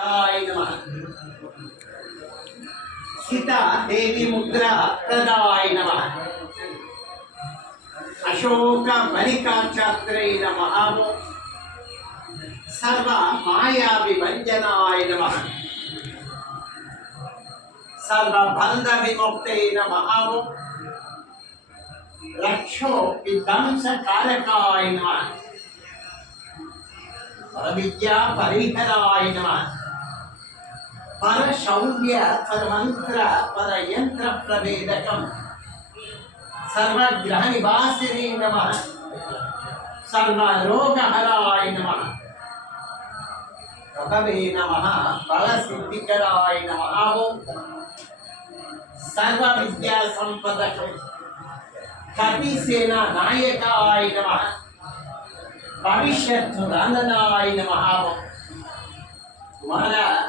नमः। सीता देवी मुद्रा प्रदाय नमः। अशोक मलिका छात्रै नमः। सर्व माया विभंजनाय नमः। सर्व बंध विमुक्ते नमः। रक्षो विध्वंस कारकाय नमः। विद्या परिहराय नमः। पर शौर्य पर मंत्र पर यंत्र प्रभेदकम सर्वग्रह निवासिने नमः। सर्वरोगहराय नमः। भगवे नमः। बल सिद्धिकराय नमः। सर्व विद्या संपदकम कपिसेना नायकाय नमः। भविष्यत् नंदनाय नमः। तुम्हारा